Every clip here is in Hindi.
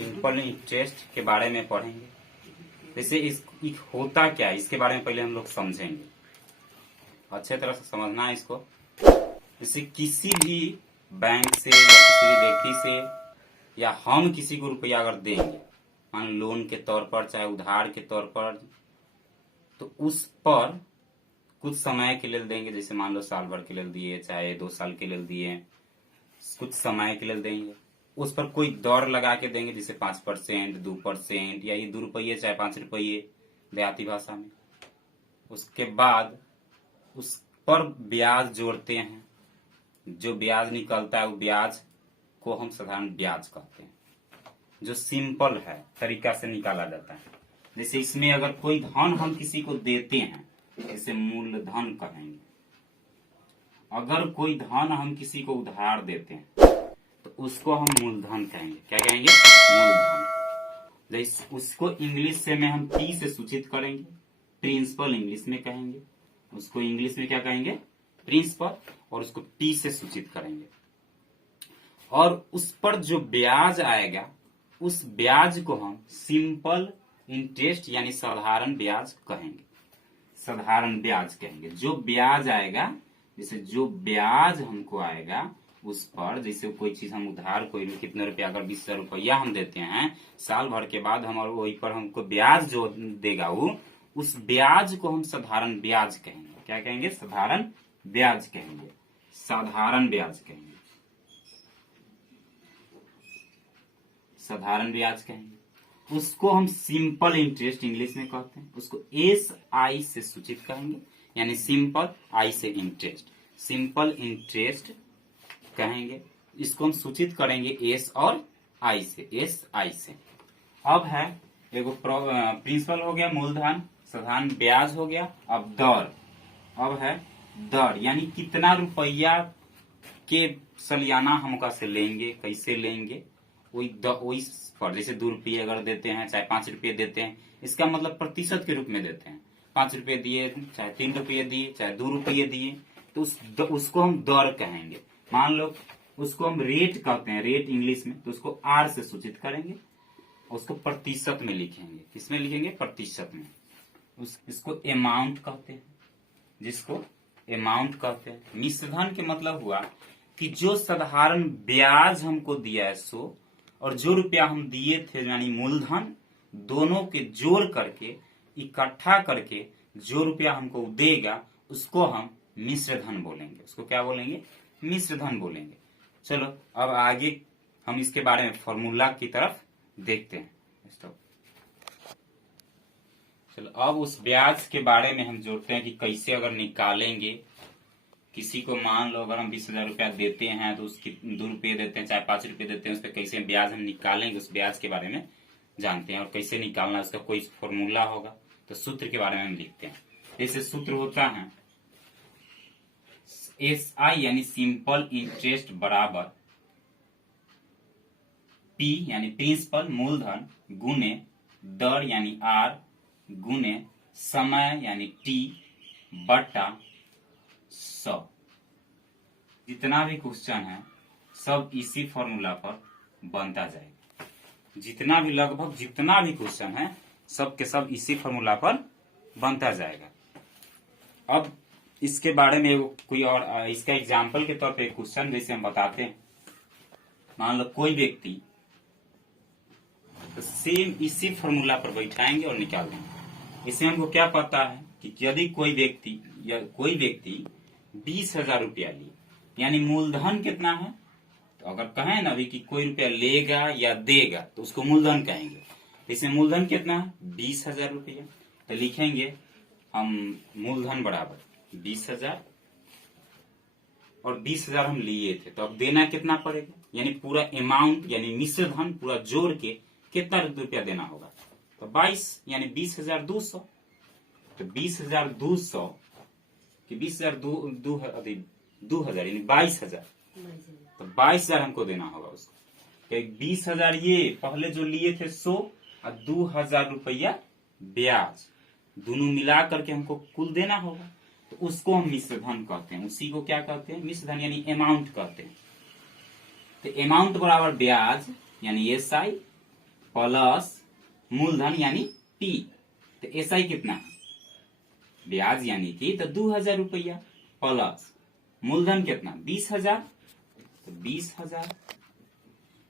सिंपल इंटरेस्ट के बारे में पढ़ेंगे। जैसे होता क्या है इसके बारे में पहले हम लोग समझेंगे, अच्छे तरह से समझना है इसको। जैसे किसी भी बैंक से या किसी भी व्यक्ति से या हम किसी को रुपया अगर देंगे, मान लोन के तौर पर चाहे उधार के तौर पर, तो उस पर कुछ समय के लिए देंगे। जैसे मान लो साल भर के लिए दिए, चाहे 2 साल के लिए दिए, कुछ समय के लिए देंगे। उस पर कोई दर लगा के देंगे, जैसे 5%, 2% या ये 2 रुपये चाहे 5 रुपये देहाती भाषा में। उसके बाद उस पर ब्याज जोड़ते हैं, जो ब्याज निकलता है वो ब्याज को हम साधारण ब्याज कहते हैं, जो सिंपल है तरीका से निकाला जाता है। जैसे इसमें अगर कोई धन हम किसी को देते हैं, जैसे मूलधन कहेंगे। अगर कोई धन हम किसी को उधार देते हैं तो उसको हम मूलधन कहेंगे। क्या कहेंगे? मूलधन। जैसे उसको इंग्लिश से में हम P से सूचित करेंगे, प्रिंसिपल इंग्लिश में कहेंगे। उसको इंग्लिश में क्या कहेंगे? प्रिंसिपल, और उसको P से सूचित करेंगे। और उस पर जो ब्याज आएगा उस ब्याज को हम सिंपल इंटरेस्ट यानी साधारण ब्याज कहेंगे। साधारण ब्याज कहेंगे। जो ब्याज आएगा, जैसे जो ब्याज हमको आएगा उस पर, जैसे कोई चीज हम उधार कोई कितने रुपया, अगर 20,000 रुपया हम देते हैं, साल भर के बाद हम वही पर हमको ब्याज जो देगा वो, उस ब्याज को हम साधारण ब्याज कहेंगे। क्या कहेंगे? साधारण ब्याज कहेंगे। साधारण ब्याज कहेंगे। साधारण ब्याज कहेंगे। उसको हम सिंपल इंटरेस्ट इंग्लिश में कहते हैं। उसको SI से सूचित कहेंगे, यानी सिंपल I से इंटरेस्ट, सिंपल इंटरेस्ट कहेंगे। इसको हम सूचित करेंगे S और I से, SI से। अब है एगो प्रिंसिपल हो गया, मूलधन, साधारण ब्याज हो गया। अब दर, अब है दर, यानी कितना रुपया के सलियाना हमका से लेंगे, कैसे लेंगे, वही पर। जैसे 2 रुपये अगर देते हैं, चाहे 5 रुपये देते हैं, इसका मतलब प्रतिशत के रूप में देते हैं। 5 रुपये दिए, चाहे 3 रुपये दिए, चाहे 2 रुपये दिए, तो उसको हम दर कहेंगे। मान लो उसको हम रेट कहते हैं, रेट इंग्लिश में, तो उसको R से सूचित करेंगे। उसको प्रतिशत में लिखेंगे। किसमें लिखेंगे? प्रतिशत में। इसको अमाउंट कहते हैं, जिसको अमाउंट कहते हैं। मिश्रधन के मतलब हुआ कि जो साधारण ब्याज हमको दिया है सो, और जो रुपया हम दिए थे यानी मूलधन, दोनों के जोड़ करके इकट्ठा करके जो रुपया हमको देगा उसको हम मिश्रधन बोलेंगे। उसको क्या बोलेंगे? मिश्रधन बोलेंगे। चलो अब आगे हम इसके बारे में फॉर्मूला की तरफ देखते हैं। चलो अब उस ब्याज के बारे में हम जोड़ते हैं कि कैसे अगर निकालेंगे। किसी को मान लो अगर हम 20,000 रुपया देते हैं तो उसकी 2 रुपये देते हैं, चाहे 5 रुपये देते हैं, उस पर कैसे ब्याज हम निकालेंगे, उस ब्याज के बारे में जानते हैं। और कैसे निकालना है उसका कोई फॉर्मूला होगा, तो सूत्र के बारे में हम लिखते हैं। जैसे सूत्र होता है SI यानी सिंपल इंटरेस्ट बराबर P यानी प्रिंसिपल मूलधन गुने दर यानी R गुने समय यानी T बटा 100। जितना भी क्वेश्चन है सब इसी फॉर्मूला पर बनता जाएगा। जितना भी लगभग जितना भी क्वेश्चन है सब के सब इसी फॉर्मूला पर बनता जाएगा। अब इसके बारे में कोई और इसका एग्जाम्पल के तौर पे क्वेश्चन जैसे हम बताते हैं। मान लो कोई व्यक्ति, तो सेम इसी फॉर्मूला पर बैठाएंगे और निकाल देंगे। इससे हमको क्या पता है कि यदि कोई व्यक्ति 20,000 रुपया लिए, यानी मूलधन कितना है, तो अगर कहें ना अभी कि कोई रुपया लेगा या देगा तो उसको मूलधन कहेंगे। इसमें मूलधन कितना है? 20,000 रुपया। तो लिखेंगे हम मूलधन बराबर 20,000 और 20,000 हम लिए थे, तो अब देना कितना पड़ेगा, यानी पूरा अमाउंट यानी मिश्रधन पूरा जोड़ के कितना रुपया देना होगा, तो 22 यानी 20,200। तो 20,200 कि 20,000 यानी 22,000, तो 22,000 हमको देना होगा उसको। 20,000 ये पहले जो लिए थे 100 और 2,000 रुपया ब्याज, दोनों मिला करके हमको कुल देना होगा, तो उसको हम मिश्रधन कहते हैं। उसी को क्या कहते हैं? मिश्रधन यानी अमाउंट कहते हैं। तो अमाउंट बराबर ब्याज यानी SI प्लस मूलधन यानी P। तो SI कितना है? ब्याज यानी कि तो 2000 रुपया प्लस मूलधन कितना 20,000, तो 20,000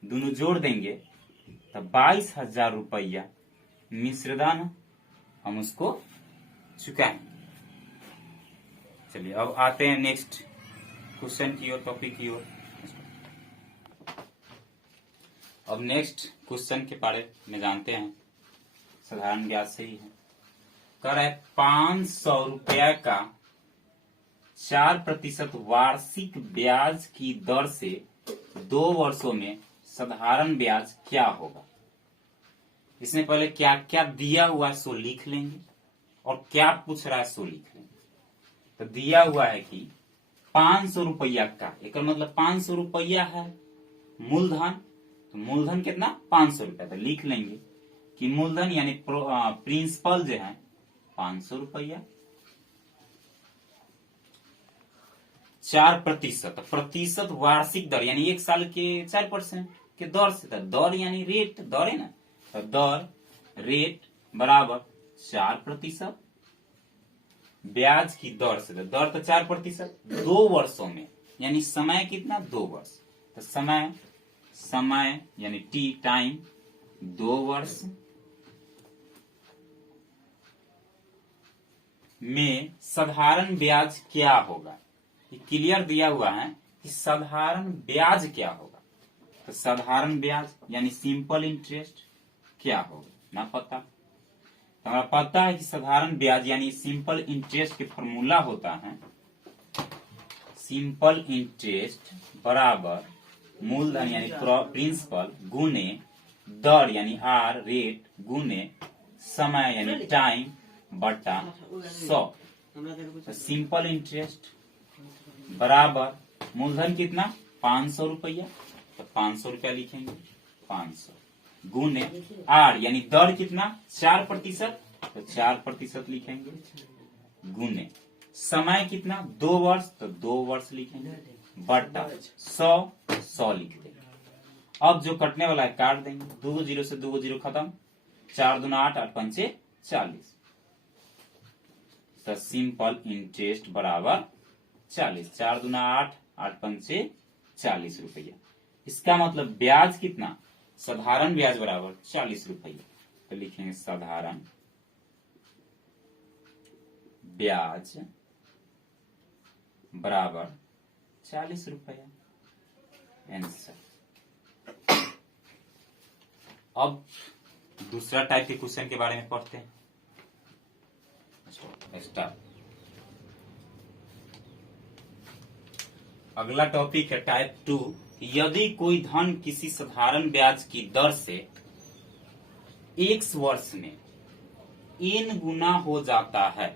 दोनों जोड़ देंगे तो 22,000 रुपया मिश्रधन हम उसको चुकाएंगे। चलिए अब आते हैं नेक्स्ट क्वेश्चन की ओर, टॉपिक की ओर। अब नेक्स्ट क्वेश्चन के बारे में जानते हैं, साधारण ब्याज से ही है। कर है 500 रुपया का 4% वार्षिक ब्याज की दर से 2 वर्षों में साधारण ब्याज क्या होगा। इसमें पहले क्या क्या दिया हुआ है सो लिख लेंगे और क्या पूछ रहा है सो लिख लेंगे। तो दिया हुआ है कि 500 रुपया का, एक मतलब 500 रुपया है मूलधन, तो मूलधन कितना 500 रुपया। तो लिख लेंगे कि मूलधन यानी प्रिंसिपल जो है 500 रुपया, 4% प्रतिशत वार्षिक दर यानी एक साल के 4% के दर से, दर यानी रेट, दर है ना, तो दर रेट बराबर 4% ब्याज की दर से, तो दर तो 4% 2 वर्षों में, यानी समय कितना 2 वर्ष। तो समय यानी टी टाइम 2 वर्ष में साधारण ब्याज क्या होगा। ये क्लियर दिया हुआ है कि साधारण ब्याज क्या होगा। तो साधारण ब्याज यानी सिंपल इंटरेस्ट क्या होगा ना पता। तो हमें पता है कि साधारण ब्याज यानी सिंपल इंटरेस्ट के फॉर्मूला होता है सिंपल इंटरेस्ट बराबर मूलधन यानी प्रिंसिपल गुने दर यानी आर रेट गुने समय यानी टाइम बटा 100। तो सिंपल इंटरेस्ट बराबर मूलधन कितना 500 रुपया, तो 500 रुपया लिखेंगे 500 गुने आर यानी दर कितना 4%, तो 4% लिखेंगे गुने समय कितना 2 वर्ष, तो 2 वर्ष लिखेंगे बटा 100 लिख देंगे। अब जो कटने वाला है काट देंगे, 2 0 से 2 0 खत्म, 4 दूना 8 8 पंचे 40। तो सिंपल इंटरेस्ट बराबर 40, 4 दूना 8 8 पंचे 40 रुपया। इसका मतलब ब्याज कितना साधारण ब्याज बराबर 40 रुपया। तो लिखेंगे साधारण ब्याज बराबर 40 रुपया आंसर। अब दूसरा टाइप के क्वेश्चन के बारे में पढ़ते हैं। स्टार्ट। अगला टॉपिक है टाइप 2। यदि कोई धन किसी साधारण ब्याज की दर से x वर्ष में n गुना हो जाता है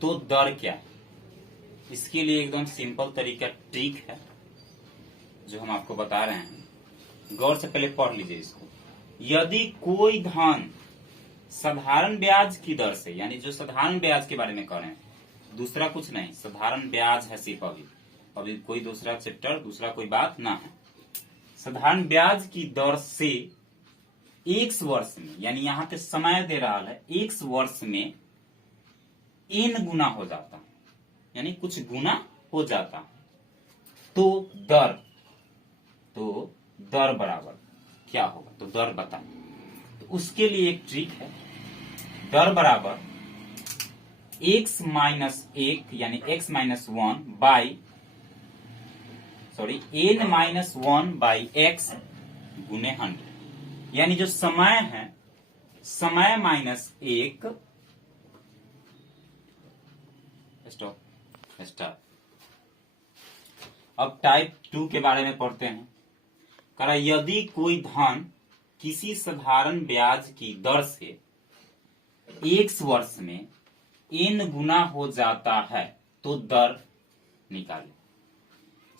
तो दर क्या है। इसके लिए एकदम सिंपल तरीका ट्रिक है जो हम आपको बता रहे हैं, गौर से पहले पढ़ लीजिए इसको। यदि कोई धन साधारण ब्याज की दर से, यानी जो साधारण ब्याज के बारे में कह रहे हैं, दूसरा कुछ नहीं, साधारण ब्याज है सिर्फ अभी कोई दूसरा चैप्टर दूसरा कोई बात ना है। साधारण ब्याज की दर से x वर्ष में, यानी यहाँ पे समय दे रहा है x वर्ष में n गुना हो जाता है, यानी कुछ गुना हो जाता है, तो दर बराबर क्या होगा। तो दर बताएं। तो उसके लिए एक ट्रिक है, दर बराबर x माइनस 1 यानी x minus 1 by n minus 1 by x गुने 100, यानी जो समय है समय माइनस 1 स्टॉप। अब टाइप 2 के बारे में पढ़ते हैं। करा यदि कोई धन किसी साधारण ब्याज की दर से x वर्ष में n गुना हो जाता है तो दर निकाले।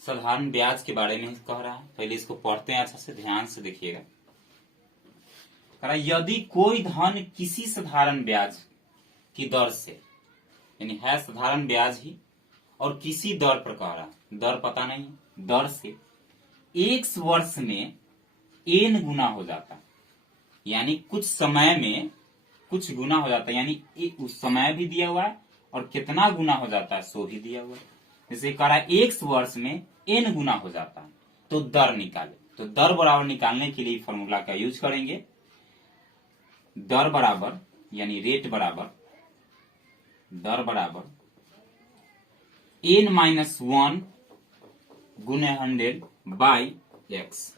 साधारण ब्याज के बारे में कह रहा है, पहले इसको पढ़ते हैं अच्छा से, ध्यान से देखिएगा। करा यदि कोई धन किसी साधारण ब्याज की दर से, यानी है साधारण ब्याज ही और किसी दर पर कह रहा है, दर पता नहीं, दर से x वर्ष में n गुना हो जाता है, यानी कुछ समय में कुछ गुना हो जाता है, यानी उस समय भी दिया हुआ है और कितना गुना हो जाता है सो भी दिया हुआ है। जैसे कह रहा है x वर्ष में n गुना हो जाता है, तो दर निकाले। तो दर बराबर निकालने के लिए फॉर्मूला का यूज करेंगे। दर बराबर यानी रेट बराबर दर बराबर n-1 गुने 100 बाई x।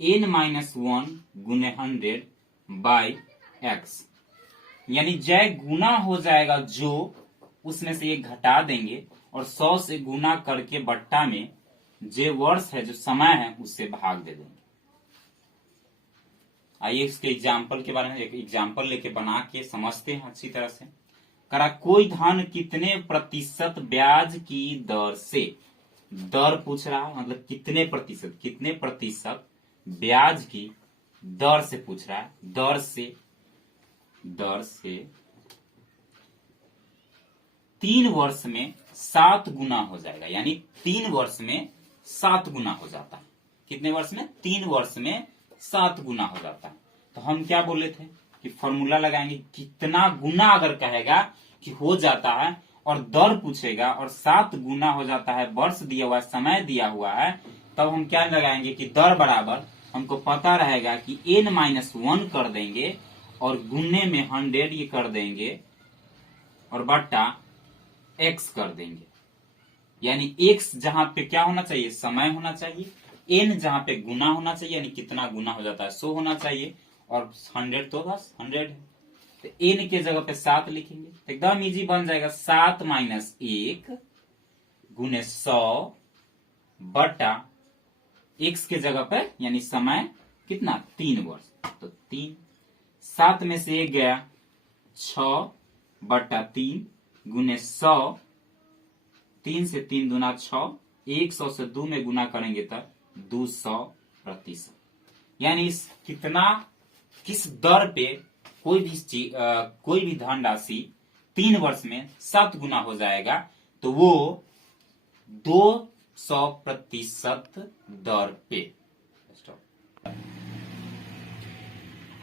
n-1 गुने 100 बाई x, यानी जय गुना हो जाएगा जो, उसमें से ये घटा देंगे और 100 से गुना करके बट्टा में जो वर्ष है, जो समय है, उससे भाग दे देंगे। आइए इसके एग्जाम्पल के बारे में एक एग्जाम्पल लेके बना के समझते हैं अच्छी तरह से। करा कोई धन कितने प्रतिशत ब्याज की दर से, दर पूछ रहा है, मतलब कितने प्रतिशत ब्याज की दर से पूछ रहा है। दर से 3 वर्ष में 7 गुना हो जाएगा, यानी 3 वर्ष में 7 गुना हो जाता है। कितने वर्ष में? 3 वर्ष में 7 गुना हो जाता है। तो हम क्या बोले थे कि फॉर्मूला लगाएंगे, कितना गुना अगर कहेगा कि हो जाता है और दर पूछेगा और 7 गुना हो जाता है, वर्ष दिया हुआ है, समय दिया हुआ है, तब हम क्या लगाएंगे कि दर बराबर हमको पता रहेगा कि n-1 कर देंगे और गुने में 100 ये कर देंगे और बट्टा x कर देंगे। यानी x जहां पे क्या होना चाहिए? समय होना चाहिए। n जहां पे गुना होना चाहिए, यानी कितना गुना हो जाता है सो होना चाहिए, और 100 तो बस 100 है। तो n के जगह पे 7 लिखेंगे तो एकदम इजी बन जाएगा। 7 माइनस 1 गुने 100 बटा x के जगह पे, यानी समय कितना? 3 वर्ष। तो 3, 7 में से 1 गया, 6 बटा 3 गुने 100, 3 से 3 दूना 6, 100 से 2 में गुना करेंगे तब 200%। यानी इस किस दर पे कोई भी चीज, कोई भी धनराशि 3 वर्ष में 7 गुना हो जाएगा, तो वो 200% दर पे।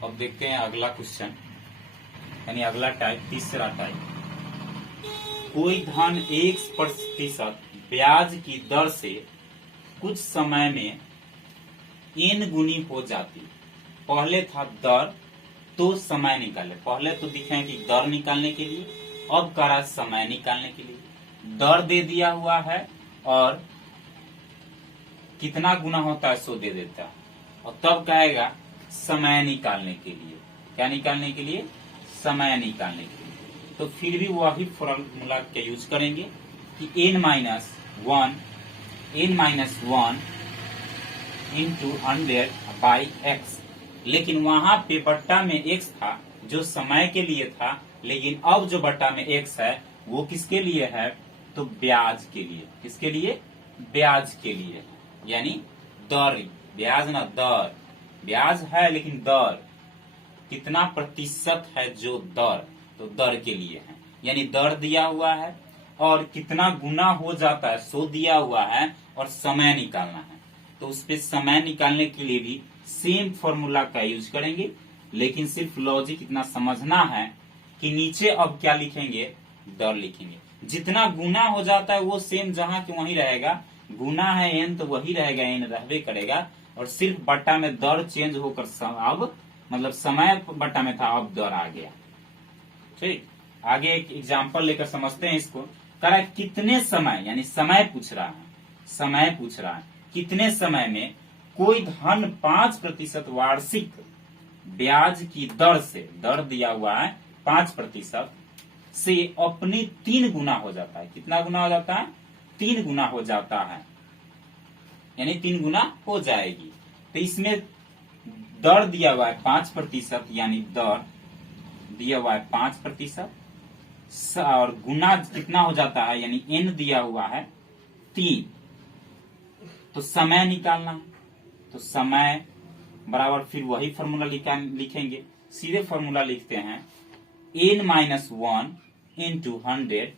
अब देखते हैं अगला क्वेश्चन, यानी अगला टाइप, तीसरा टाइप। कोई धन 1% ब्याज की दर से कुछ समय में n गुनी हो जाती। पहले था दर, तो समय निकाले। पहले तो दिखे कि दर निकालने के लिए, अब करा समय निकालने के लिए। दर दे दिया हुआ है और कितना गुना होता है सो दे देता है, और तब कहेगा समय निकालने के लिए। क्या निकालने के लिए? समय निकालने के लिए। तो फिर भी वही फॉर्मूला का यूज करेंगे कि n-1 इंटू 100 बाई x। लेकिन वहां पे बट्टा में x था जो समय के लिए था, लेकिन अब जो बट्टा में x है वो किसके लिए है? तो ब्याज के लिए। किसके लिए? ब्याज के लिए, यानी दर। ब्याज ना दर, ब्याज है लेकिन दर कितना प्रतिशत है जो दर, तो दर के लिए है। यानी दर दिया हुआ है और कितना गुना हो जाता है सो दिया हुआ है, और समय निकालना है। तो उस पे समय निकालने के लिए भी सेम फॉर्मूला का यूज करेंगे, लेकिन सिर्फ लॉजिक इतना समझना है कि नीचे अब क्या लिखेंगे? दर लिखेंगे। जितना गुना हो जाता है वो सेम जहां के वहीं रहेगा। गुना है n तो वही रहेगा, n रहबे करेगा, और सिर्फ बट्टा में दर चेंज होकर अब मतलब समय बट्टा में था, अब दर आ गया। ठीक, आगे एक एग्जाम्पल लेकर समझते हैं इसको। कह रहा है कितने समय, यानी समय पूछ रहा है, समय पूछ रहा है कितने समय में कोई धन 5% वार्षिक ब्याज की दर से, दर दिया हुआ है 5% से अपनी 3 गुना हो जाता है। कितना गुना हो जाता है? 3 गुना हो जाता है, यानी 3 गुना हो जाएगी। तो इसमें दर दिया हुआ है 5%, यानी दर दिया हुआ है 5%, और गुना कितना हो जाता है, यानी n दिया हुआ है 3। तो समय निकालना है, तो समय बराबर फिर वही फॉर्मूला लिखेंगे। सीधे फॉर्मूला लिखते हैं n-1 इंटू 100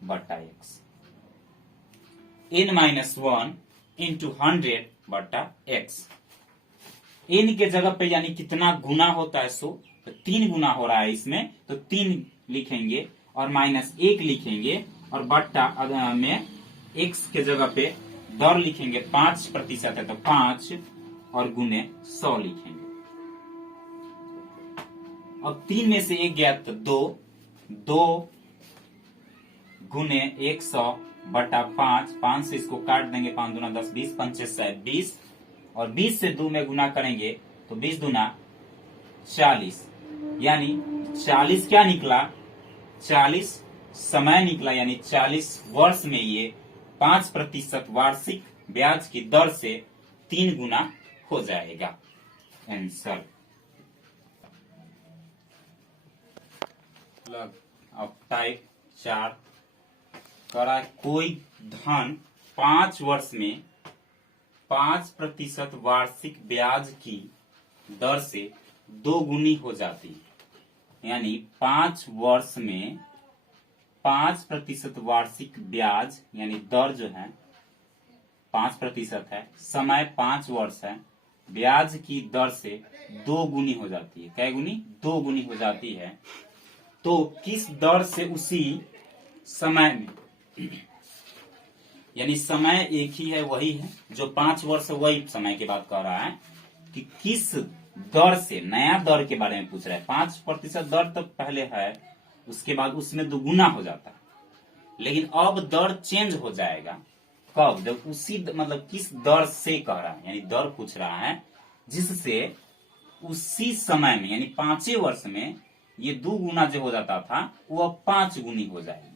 बटा x। n-1 इंटू 100 बटा x। n के जगह पे यानी कितना गुना होता है 100, तो 3 गुना हो रहा है इसमें, तो 3 लिखेंगे और माइनस 1 लिखेंगे और बट्टा में x के जगह पे दर लिखेंगे, 5% है तो 5 और गुने 100 लिखेंगे। अब 3 में से 1 गया तो 2 गुने 100 बटा 5, 5 से इसको काट देंगे, 5 दूना 10, 20, 5 20 और 20 से 2 में गुना करेंगे तो 20 दूना 40, यानी 40 क्या निकला, 40 समय निकला, यानी 40 वर्ष में ये 5% वार्षिक ब्याज की दर से 3 गुना हो जाएगा। आंसर। अब टाइप 4 करा, कोई धन 5 वर्ष में 5% वार्षिक ब्याज की दर से 2 गुनी हो जाती है, यानी 5 वर्ष में 5% वार्षिक ब्याज यानी दर जो है 5% है, समय 5 वर्ष है, ब्याज की दर से 2 गुनी हो जाती है। क्या गुनी? 2 गुनी हो जाती है। तो किस दर से उसी समय में, यानी समय एक ही है, वही है जो 5 वर्ष है, वही समय की बात कर रहा है कि किस दर से, नया दर के बारे में पूछ रहा है। 5% दर तो पहले है, उसके बाद उसमें 2 गुना हो जाता है, लेकिन अब दर चेंज हो जाएगा। कब? जब उसी मतलब किस दर से कह रहा है, यानी दर पूछ रहा है जिससे उसी समय में यानी 5 वर्ष में ये 2 गुना जो हो जाता था वो अब 5 गुनी हो जाएगी।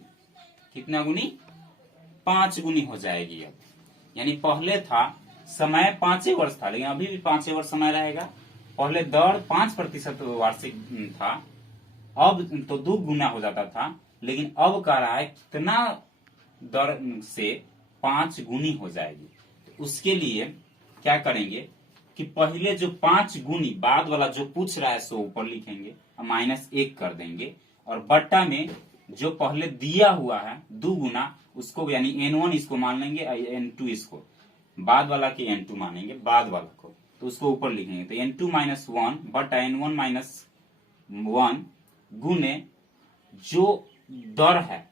कितना गुनी? 5 गुनी हो जाएगी अब। यानी पहले था समय 5 वर्ष था, लेकिन अभी भी 5 वर्ष समय रहेगा। पहले दर 5% वार्षिक था, अब तो 2 गुना हो जाता था, लेकिन अब कह रहा है कितना दर से 5 गुनी हो जाएगी। तो उसके लिए क्या करेंगे कि पहले जो 5 गुनी बाद वाला जो पूछ रहा है सो ऊपर लिखेंगे और -1 कर देंगे, और बट्टा में जो पहले दिया हुआ है 2 गुना उसको यानी n1 इसको मान लेंगे, n2 इसको बाद वाला के n2 मानेंगे, बाद वाला को, तो उसको ऊपर लिखेंगे। तो n2 - 1 बटा n1 - 1 गुने जो दर है,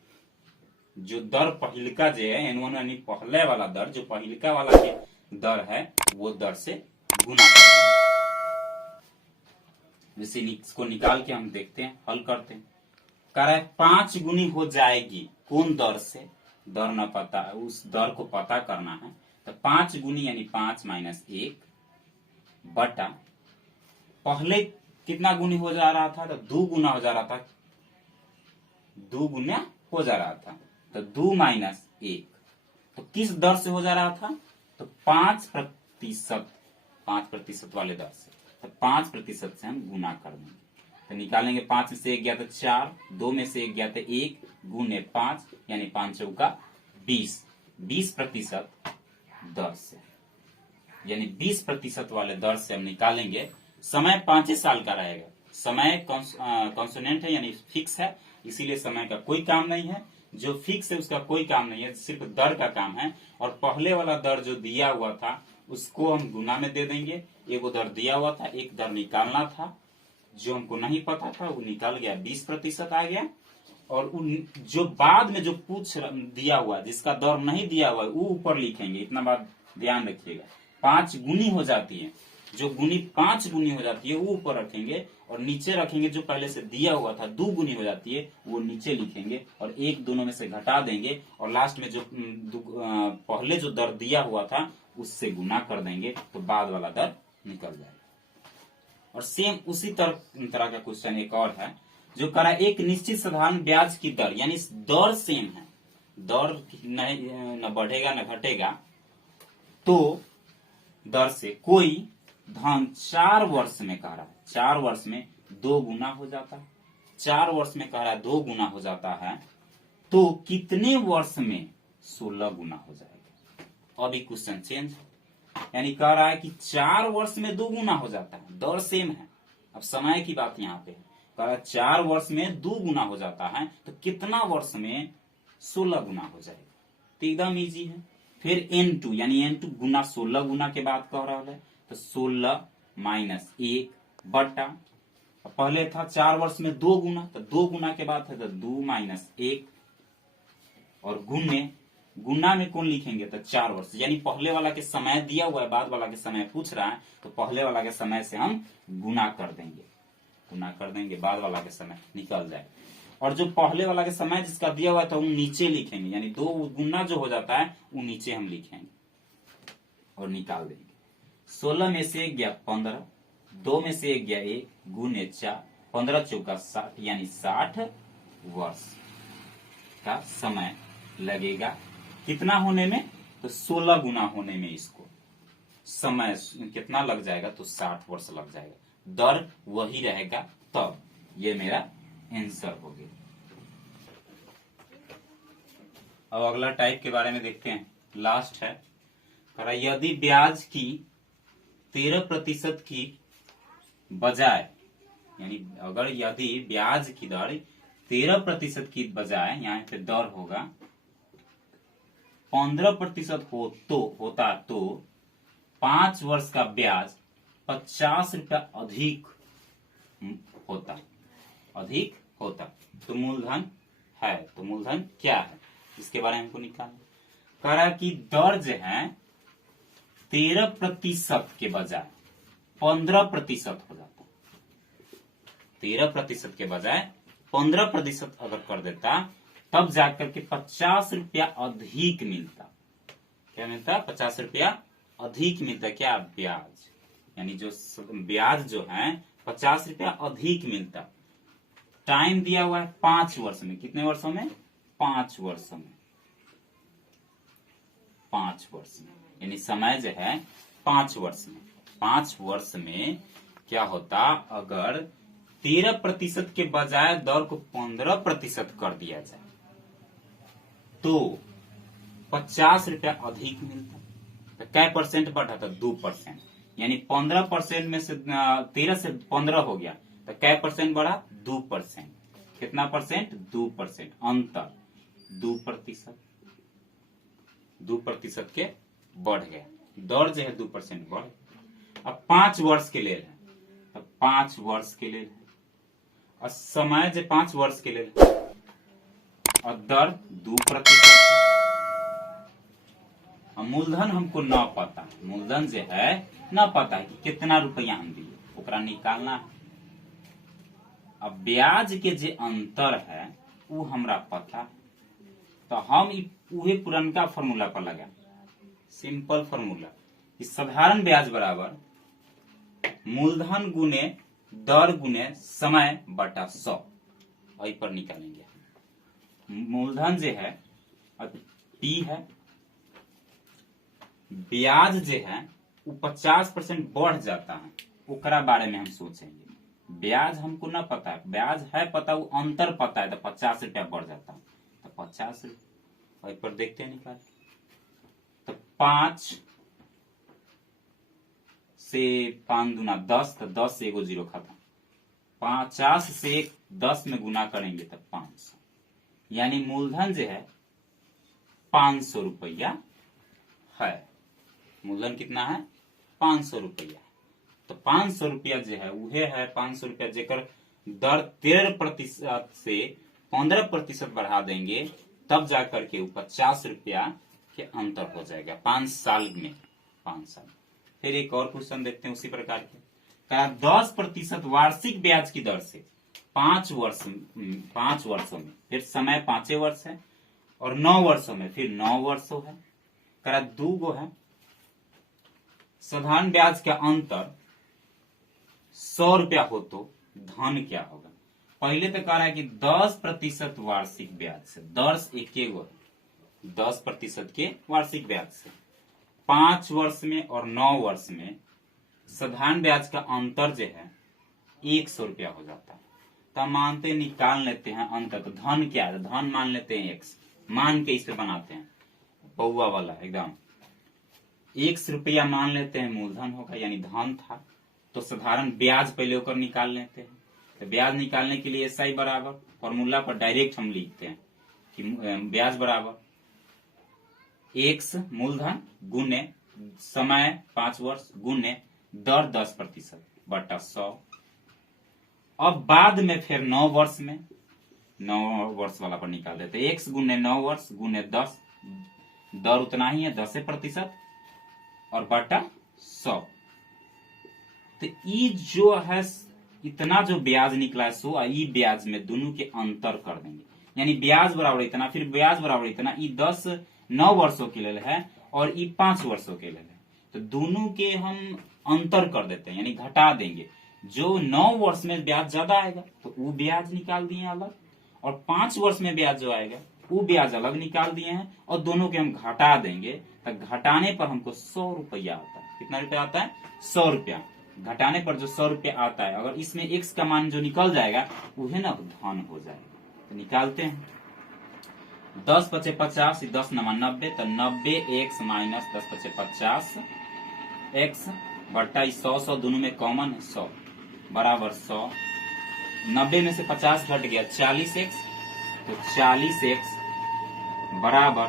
जो दर पहिलका जो है n1 यानी पहले वाला दर, जो पहिलका वाला के दर है वो दर से गुना कर देंगे। जैसे इसको निकाल के हम देखते हैं, हल करते हैं। कह रहा है 5 गुनी हो जाएगी, कौन दर से? दर न पता, उस दर को पता करना है। तो 5 गुनी यानी 5 - 1 बटा पहले कितना गुनी हो जा रहा था? तो 2 गुना हो जा रहा था, 2 गुना हो जा रहा था, तो 2 - 1। तो किस दर से हो जा रहा था? तो 5% वाले दर से। तो 5% से हम गुना कर देंगे, तो निकालेंगे। 5 में से 1 गया तो 4, 2 में से 1 गया तो 1 गुने 5 यानी 5 चौका 20, 20% दर से, यानी 20% वाले दर से हम निकालेंगे। समय 5 साल का रहेगा, समय कॉन्सोनेंट है यानी फिक्स है, इसीलिए समय का कोई काम नहीं है। जो फिक्स है उसका कोई काम नहीं है, सिर्फ दर का काम है। और पहले वाला दर जो दिया हुआ था उसको हम गुना में दे देंगे। एक दर दिया हुआ था, एक दर निकालना था, जो हमको नहीं पता था वो निकल गया, 20% आ गया। और जो बाद में जो पूछ दिया हुआ, जिसका दर नहीं दिया हुआ वो ऊपर लिखेंगे। इतना बात ध्यान रखिएगा, 5 गुनी हो जाती है, जो गुनी 5 गुनी हो जाती है वो ऊपर रखेंगे, और नीचे रखेंगे जो पहले से दिया हुआ था 2 गुनी हो जाती है वो नीचे लिखेंगे, और एक दोनों में से घटा देंगे, और लास्ट में जो पहले जो दर दिया हुआ था उससे गुना कर देंगे, तो बाद वाला दर निकल जाएगा। और सेम उसी तरह का क्वेश्चन एक और है जो करा, एक निश्चित साधारण ब्याज की दर, यानी दर सेम है, दर न बढ़ेगा न घटेगा, तो दर से कोई धन 4 वर्ष में कह रहा है, 4 वर्ष में 2 गुना हो जाता है, 4 वर्ष में कह रहा है 2 गुना हो जाता है, तो कितने वर्ष में 16 गुना हो जाएगा? अभी क्वेश्चन चेंज, यानी कह रहा है कि 4 वर्ष में 2 गुना हो जाता है, दर सेम है। अब समय की बात यहाँ पे है, कह रहा है 4 वर्ष में 2 गुना हो जाता है, तो कितना वर्ष में 16 गुना हो जाएगा? तो एकदम इजी है। फिर n2 यानी n2 गुना 16 गुना के बाद कह रहा है, तो 16 माइनस 1 बटा, पहले था 4 वर्ष में 2 गुना, तो 2 गुना के बाद है तो 2 माइनस 1 और गुना में कौन लिखेंगे तो 4 वर्ष, यानी पहले वाला के समय दिया हुआ है, बाद वाला के समय पूछ रहा है, तो पहले वाला के समय से हम गुना कर देंगे, बाद वाला के समय निकल जाए। और जो पहले वाला के समय जिसका दिया हुआ है तो हम नीचे लिखेंगे, यानी 2 गुना जो हो जाता है वो नीचे हम लिखेंगे और निकाल देंगे। 16 में से 1 गया 15, 2 में से 1 गया 1 गुने 4, 15 चौका 60, यानी 60 वर्ष का समय लगेगा। कितना होने में तो 16 गुना होने में इसको समय कितना लग जाएगा तो 60 वर्ष लग जाएगा, दर वही रहेगा। तब ये मेरा आंसर हो गया। अब अगला टाइप के बारे में देखते हैं, लास्ट है, यदि ब्याज की 13% की बजाय, यानी अगर यदि ब्याज की दर 13% की बजाय यहाँ पे दर होगा 15% होता तो 5 वर्ष का ब्याज 50 रुपया अधिक होता तो मूलधन है, तो मूलधन क्या है इसके बारे में हमको निकालना। कह रहा है कि दर जो है 13% के बजाय 15% हो जाता, 13% के बजाय 15% अगर कर देता तब जाकर के 50 रुपया अधिक मिलता। क्या मिलता? 50 रुपया अधिक मिलता। क्या? ब्याज, यानी जो ब्याज जो है 50 रुपया अधिक मिलता। टाइम दिया हुआ है 5 वर्ष में। कितने वर्षों में? 5 वर्षों में। 5 वर्ष में, यानी समय जो है 5 वर्ष में। 5 वर्ष में क्या होता, अगर 13% के बजाय दर को 15% कर दिया जाए तो 50 रुपया अधिक मिलता। तो क्या परसेंट बढ़ा था? 2%, यानी 15% में से 13 से 15 हो गया तो क्या परसेंट बढ़ा? 2%। कितना परसेंट? 2%। अंतर 2%, 2% के बढ़ गया। दर जो है 2% बढ़। अब 5 वर्ष के लिए है, अब 5 वर्ष के लिए है, और समय जो 5 वर्ष के लिए है, और दर 2%। और मूलधन हमको न पता, मूलधन जो है न पता है कि कितना रुपया हम दिए, ओकरा निकालना है। अब ब्याज के जो अंतर है वो हमरा पता, तो हम उहे पुरनका फॉर्मूला पर लगा, सिंपल फॉर्मूला, साधारण ब्याज बराबर मूलधन गुने दर गुने समय बटा 100, वही पर निकालेंगे। मूलधन जो है P है, ब्याज जो है वो 50% बढ़ जाता है, ओकरा बारे में हम सोचेंगे। ब्याज हमको ना पता है, ब्याज है पता, वो अंतर पता है, तो 50 रुपया बढ़ जाता है, तो 50 रुपया वही पर देखते हैं निकाल। तो 5 से 5 दूना 10, तो 10 से एगो जीरो खत्म। 50 से 10 में गुना करेंगे तो 500, यानी मूलधन जो है 500 रुपया है। मूलधन कितना है? 500 रुपया। तो 500 रुपया जो है वह है 500 रुपया, जेकर दर 13% से 15% बढ़ा देंगे तब जाकर के 50 रुपया के अंतर हो जाएगा 5 साल में। 5 साल। फिर एक और क्वेश्चन देखते हैं उसी प्रकार के। 10% वार्षिक ब्याज की दर से 5 वर्षों में, फिर समय 5 वर्ष है, और 9 वर्षों में फिर 9 वर्षों है। 2 गो है। साधारण ब्याज का अंतर 100 रुपया हो तो धन क्या होगा? पहले तो कह रहा है कि 10% वार्षिक ब्याज से, दर एक गो 10% के वार्षिक ब्याज से 5 वर्ष में और 9 वर्ष में साधारण ब्याज का अंतर जो है 100 रुपया हो जाता है। तो हम मानते निकाल लेते हैं अंतर, तो धन क्या है? धन मान लेते हैं x, मान के इसे बनाते हैं पौवा वाला एकदम। 100 रुपया मान लेते हैं मूलधन होगा, यानी धन था, तो साधारण ब्याज पहले होकर निकाल लेते हैं। तो ब्याज निकालने के लिए SI बराबर फॉर्मूला पर डायरेक्ट हम लिखते हैं कि ब्याज बराबर x मूलधन गुने समय 5 वर्ष गुने दर 10% बटा 100। अब बाद में फिर 9 वर्ष में 9 वर्ष वाला पर निकाल देते, x गुने 9 वर्ष गुने 10, दर उतना ही है 10% और बटा 100। तो ई जो है इतना जो ब्याज निकला है सो ई ब्याज में दोनों के अंतर कर देंगे, यानी ब्याज बराबर इतना फिर ब्याज बराबर इतना। ई 9 वर्षों के लिए है और ई 5 वर्षों के लिए है, तो दोनों के हम अंतर कर देते हैं, यानी घटा देंगे। जो 9 वर्ष में ब्याज ज्यादा आएगा तो वो ब्याज निकाल दिए अलग, और 5 वर्ष में ब्याज जो आएगा वो ब्याज अलग निकाल दिए हैं, और दोनों के हम घटा देंगे। तो घटाने पर हमको 100 रुपया आता है। कितना रुपया आता है? 100 रुपया। घटाने पर जो 100 रुपया आता है, अगर इसमें x का मान जो निकल जाएगा वो है ना धन हो जाएगा। तो निकालते हैं। 10 पचे 50, 10 नमा 90, तो 90 x माइनस 10 पचे 50 x बटा 100 दोनों में कॉमन है 100 बराबर 100। 90 में से 50 घट गया 40x, तो 40x बराबर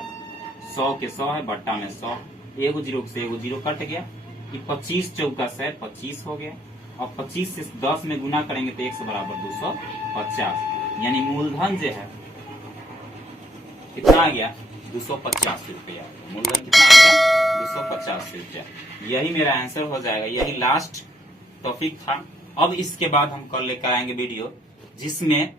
100 के 100 है बट्टा में 100, एगो जीरो से एगो जीरो कट गया। कि 25 चौका से 25 हो गया, और 25 से 10 में गुना करेंगे तो x बराबर 250, यानी मूलधन जो है कितना आ गया? 250 रुपया। मूलधन कितना आ गया? 250 रुपया। यही मेरा आंसर हो जाएगा। यही लास्ट टॉपिक था। अब इसके बाद हम कल लेकर आएंगे वीडियो जिसमें